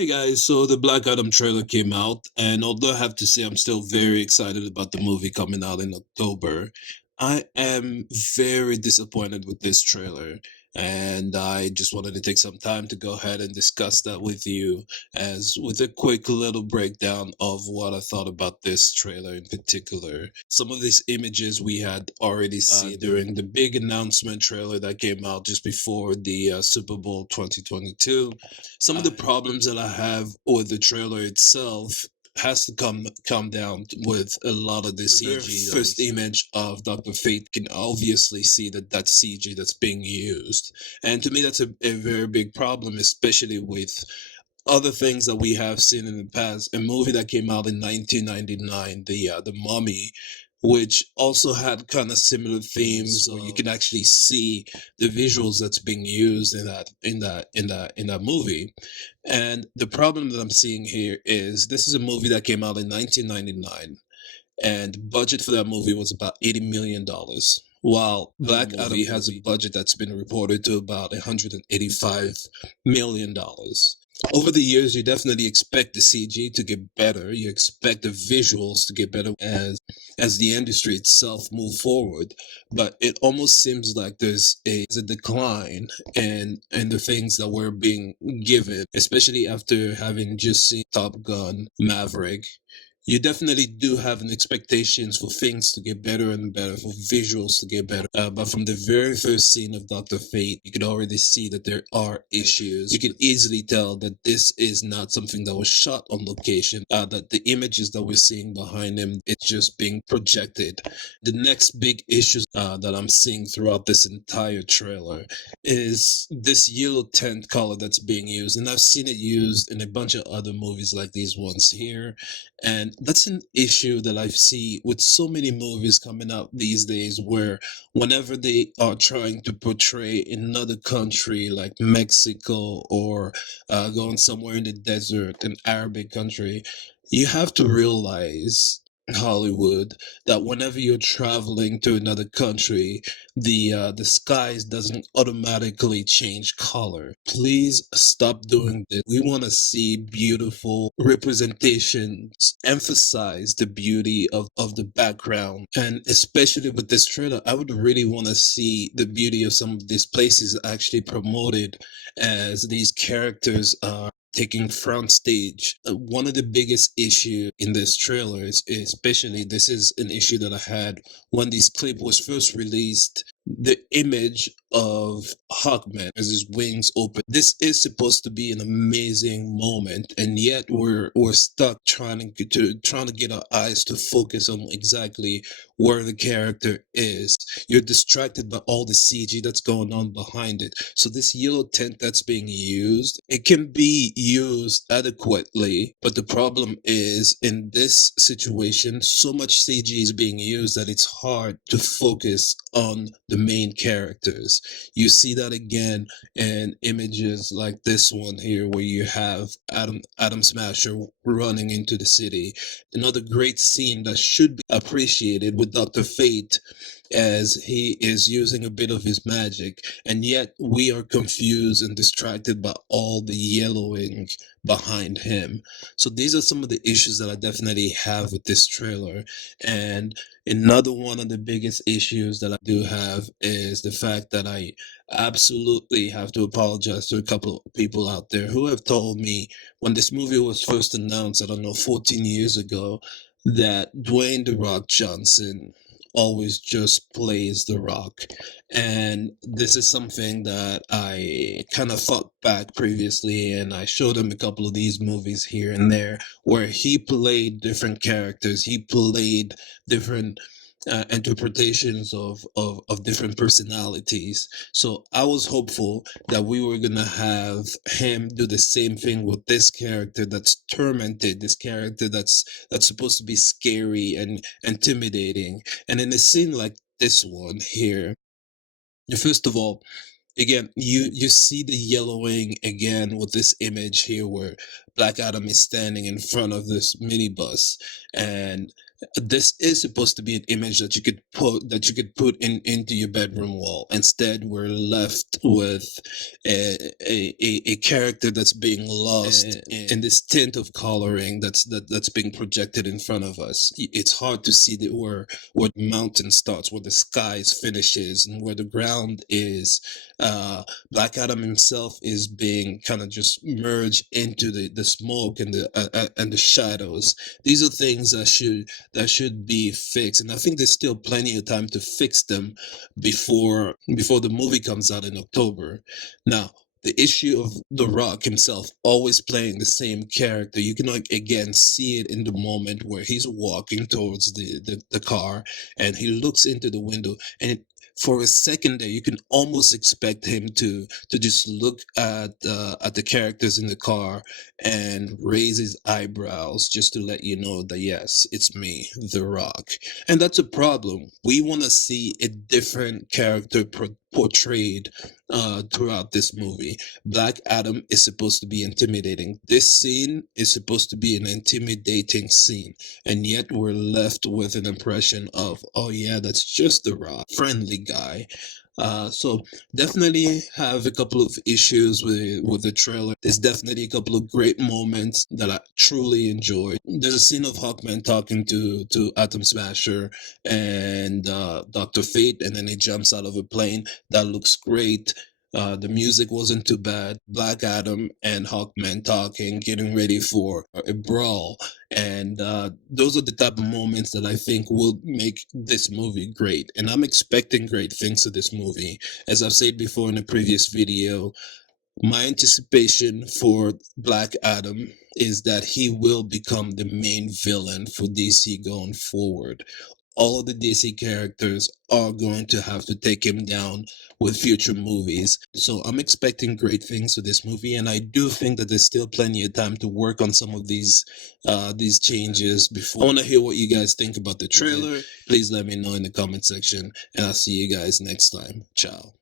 Hey guys, so the Black Adam trailer came out, and although I have to say I'm still very excited about the movie coming out in October, I am very disappointed with this trailer. And I just wanted to take some time to go ahead and discuss that with you, as with a quick little breakdown of what I thought about this trailer in particular. Some of these images we had already seen during the big announcement trailer that came out just before the Super Bowl 2022. Some of the problems that I have with the trailer itself has to come down with a lot of the CG. First image of Dr. Fate can obviously see that that's CG that's being used, and to me that's a very big problem, especially with other things that we have seen in the past. A movie that came out in 1999, the Mummy, which also had kind of similar themes, so you can actually see the visuals that's being used in that movie. And the problem that I'm seeing here is this is a movie that came out in 1999, and budget for that movie was about $80 million. While Black Adam has a budget that's been reported to about $185 million. Over the years, you definitely expect the CG to get better. You expect the visuals to get better as the industry itself move forward. But it almost seems like there's a decline in the things that we're being given, especially after having just seen Top Gun Maverick. You definitely do have an expectations for things to get better and better, for visuals to get better. But from the very first scene of Dr. Fate, you could already see that there are issues. You can easily tell that this is not something that was shot on location, that the images that we're seeing behind him, it's just being projected. The next big issues that I'm seeing throughout this entire trailer is this yellow tint color that's being used. And I've seen it used in a bunch of other movies like these ones here, and that's an issue that I see with so many movies coming out these days, where whenever they are trying to portray another country like Mexico or going somewhere in the desert, an Arabic country, you have to realize, Hollywood, that whenever you're traveling to another country, the skies doesn't automatically change color. Please stop doing this. We want to see beautiful representations, emphasize the beauty of the background. And especially with this trailer, I would really want to see the beauty of some of these places actually promoted, as these characters are taking front stage. One of the biggest issue in this trailer is, especially this is an issue that I had when this clip was first released, the image of Hawkman as his wings open. This is supposed to be an amazing moment, and yet we're stuck trying to get our eyes to focus on exactly where the character is. You're distracted by all the CG that's going on behind it. So this yellow tint that's being used, it can be used adequately, but the problem is in this situation, so much CG is being used that it's hard to focus on the main characters. You see that again in images like this one here, where you have Adam Smasher running into the city. Another great scene that should be appreciated with Dr. Fate, as he is using a bit of his magic, and yet we are confused and distracted by all the yellowing behind him. So these are some of the issues that I definitely have with this trailer. And another one of the biggest issues that I do have is the fact that I absolutely have to apologize to a couple of people out there who have told me when this movie was first announced, I don't know, 14 years ago, that Dwayne The Rock Johnson always just plays The Rock. And this is something that I kind of fought back previously, and I showed him a couple of these movies here and there where he played different characters, he played different interpretations of different personalities. So I was hopeful that we were gonna have him do the same thing with this character that's tormented, this character that's supposed to be scary and intimidating. And in a scene like this one here, first of all, again, you see the yellowing again with this image here where Black Adam is standing in front of this minibus, and This is supposed to be an image that you could put into your bedroom wall. Instead, we're left with a character that's being lost in this tint of coloring that's being projected in front of us. It's hard to see where the mountain starts, where the skies finishes, and where the ground is. Black Adam himself is being kind of just merged into the smoke and the shadows. These are things that should be fixed, and I think there's still plenty of time to fix them before the movie comes out in October. Now, the issue of The Rock himself always playing the same character, you can like again see it in the moment where he's walking towards the car and he looks into the window, and for a second there you can almost expect him to just look at the characters in the car and raise his eyebrows just to let you know that yes, it's me, The Rock. And that's a problem. We want to see a different character portrayed throughout this movie. Black Adam is supposed to be intimidating. This scene is supposed to be an intimidating scene, and yet we're left with an impression of, oh yeah, that's just The Rock, friendly guy. So definitely have a couple of issues with the trailer. There's definitely a couple of great moments that I truly enjoyed. There's a scene of Hawkman talking to Atom Smasher and Dr. Fate, and then he jumps out of a plane. That looks great. The music wasn't too bad. Black Adam and Hawkman talking, getting ready for a brawl. And those are the type of moments that I think will make this movie great. And I'm expecting great things of this movie. As I've said before in a previous video, my anticipation for Black Adam is that he will become the main villain for DC going forward. All the DC characters are going to have to take him down with future movies. So I'm expecting great things for this movie, and I do think that there's still plenty of time to work on some of these changes before. I want to hear what you guys think about the trailer. Please let me know in the comment section, and I'll see you guys next time. Ciao.